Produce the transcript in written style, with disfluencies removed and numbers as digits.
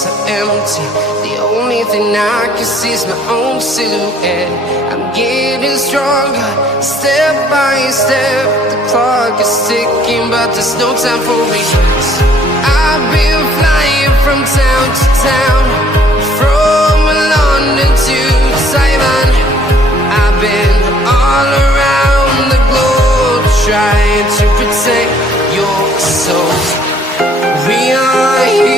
so empty. The only thing I can see is my own silhouette. I'm getting stronger, step by step. The clock is ticking, but there's no time for regrets. I've been flying from town to town, from London to Taiwan. I've been all around the globe, trying to protect your soul. We are here.